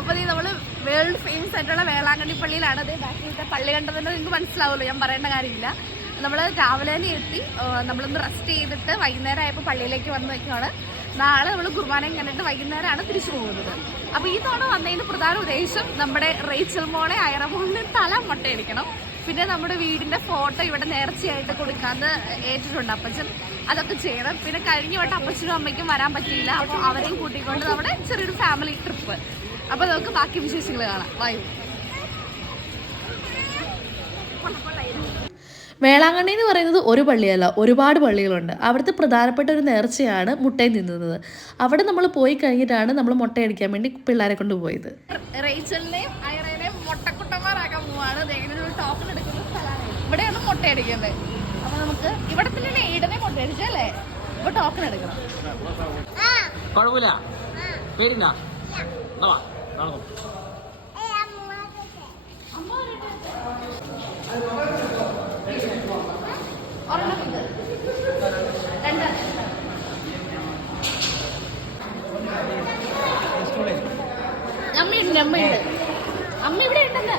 അപ്പൊ നമ്മള് world famous ആയിട്ടുള്ള വേളാങ്കണ്ണി പള്ളിയിലാണ്. അതേ ബാക്കിലത്തെ പള്ളി കണ്ടതിന്റെ നിങ്ങൾക്ക് മനസ്സിലാവുമല്ലോ, ഞാൻ പറയേണ്ട കാര്യമില്ല. നമ്മള് രാവിലെ തന്നെ എത്തി, നമ്മളൊന്ന് റെസ്റ്റ് ചെയ്തിട്ട് വൈകുന്നേരം ആയപ്പോൾ പള്ളിയിലേക്ക് വന്ന് വെക്കുകയാണ്. നാളെ നമ്മൾ കുർബാനയും കണ്ടിട്ട് വൈകുന്നേരമാണ് തിരിച്ചു പോകുന്നത്. അപ്പൊ ഈ തവണ വന്നതിന്റെ പ്രധാന ഉദ്ദേശം നമ്മുടെ റേച്ചൽ മോളെ അയറ മോളിന് തല മുട്ടയടിക്കണം. പിന്നെ നമ്മുടെ വീടിന്റെ ഫോട്ടോ ഇവിടെ നേർച്ചയായിട്ട് കൊടുക്കാന്ന് ഏറ്റിട്ടുണ്ട് അപ്പച്ചൻ. അതൊക്കെ ചെയ്യണം. പിന്നെ കഴിഞ്ഞ വട്ടം അപ്പച്ചനും അമ്മയ്ക്കും വരാൻ പറ്റിയില്ല, അപ്പോൾ അവരെയും കൂട്ടിക്കൊണ്ട് നമ്മുടെ ചെറിയൊരു ഫാമിലി ട്രിപ്പ്. അപ്പൊ നമുക്ക് ബാക്കി വിശേഷങ്ങൾ കാണാം. വായു. വേളാങ്കണ്ണി എന്ന് പറയുന്നത് ഒരു പള്ളിയല്ല, ഒരുപാട് പള്ളികളുണ്ട്. അവിടുത്തെ പ്രധാനപ്പെട്ട ഒരു നേർച്ചയാണ് മുട്ടയിൽ നിന്നുന്നത്. അവിടെ നമ്മൾ പോയി കഴിഞ്ഞിട്ടാണ് നമ്മൾ മുട്ടയടിക്കാൻ വേണ്ടി പിള്ളേരെ കൊണ്ട് പോയത്. റേച്ചലിനെയും ഐറേനെയും മുട്ടക്കുട്ടന്മാരാക്കാൻ പോവാണ്. ടോക്കൺ എടുക്കുന്ന സ്ഥലമാണ് ഇവിടെയാണ് മുട്ടയടിക്കുന്നത്. അപ്പൊ നമുക്ക് ഇവിടെ തന്നെ ഈടനെ മുട്ടയടിച്ചല്ലേ, ഇപ്പൊ ടോക്കൺ എടുക്കണം. അമ്മയുണ്ട്, അമ്മയുണ്ട്, അമ്മ ഇവിടെ ഉണ്ടെന്ന്.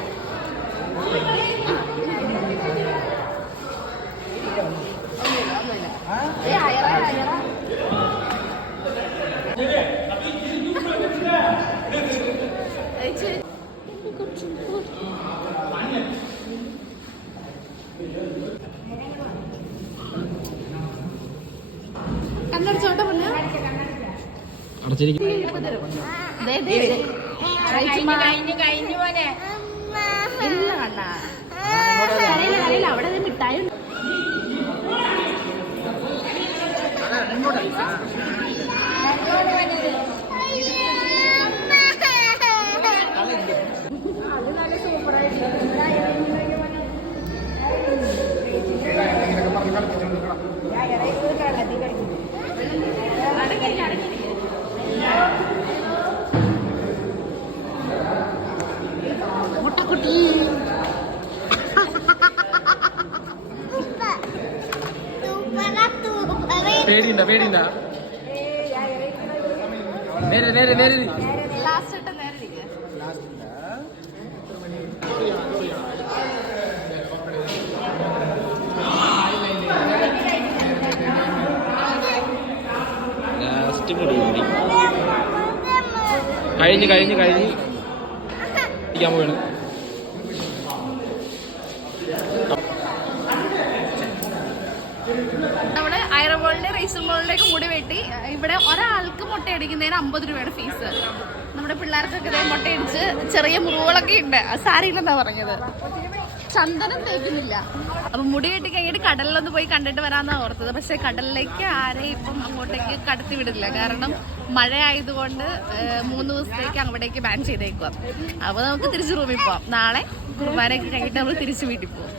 കണ്ണടച്ചോട്ടെ ഇല്ല കണ്ട അവിടെ മിഠായി മുട്ടക്കുട്ടി. പേടിണ്ട പേടിണ്ട നേരെ നേരെ നേരെ ലാസ്റ്റ് ഇട്ട് നേരെ ഇരിക്കുക. കഴിഞ്ഞ് കഴിഞ്ഞ് കഴിഞ്ഞ് ഇരിക്കാൻ പോവാണ്. നമ്മുടെ ഐറമോളിന്റെ റേച്ചൽ മോളിലേക്ക് മുടി വെട്ടി. ഇവിടെ ഒരാൾക്ക് മുട്ടയടിക്കുന്നതിന് 50 രൂപയുടെ ഫീസ്. നമ്മുടെ പിള്ളേർക്കൊക്കെ മുട്ടയടിച്ച് ചെറിയ മുറിവുകളൊക്കെ ഉണ്ട്. സാരിയില്ലെന്നാ പറഞ്ഞത്. ചന്ദനം തേക്കുന്നില്ല. അപ്പൊ മുടി കെട്ടി കഴിഞ്ഞിട്ട് കടലിലൊന്ന് പോയി കണ്ടിട്ട് വരാന്നാ ഓർത്തത്. പക്ഷെ കടലിലേക്ക് ആരെയും ഇപ്പം അങ്ങോട്ടേക്ക് കടത്തി വിടില്ല. കാരണം മഴ ആയതുകൊണ്ട് 3 ദിവസത്തേക്ക് അവിടേക്ക് ബാൻ ചെയ്തേക്കുക. അപ്പൊ നമുക്ക് തിരിച്ച് റൂമിൽ പോവാം. നാളെ കുർബാനയൊക്കെ കഴിഞ്ഞിട്ട് നമ്മൾ തിരിച്ച് വീട്ടിൽ പോവാം.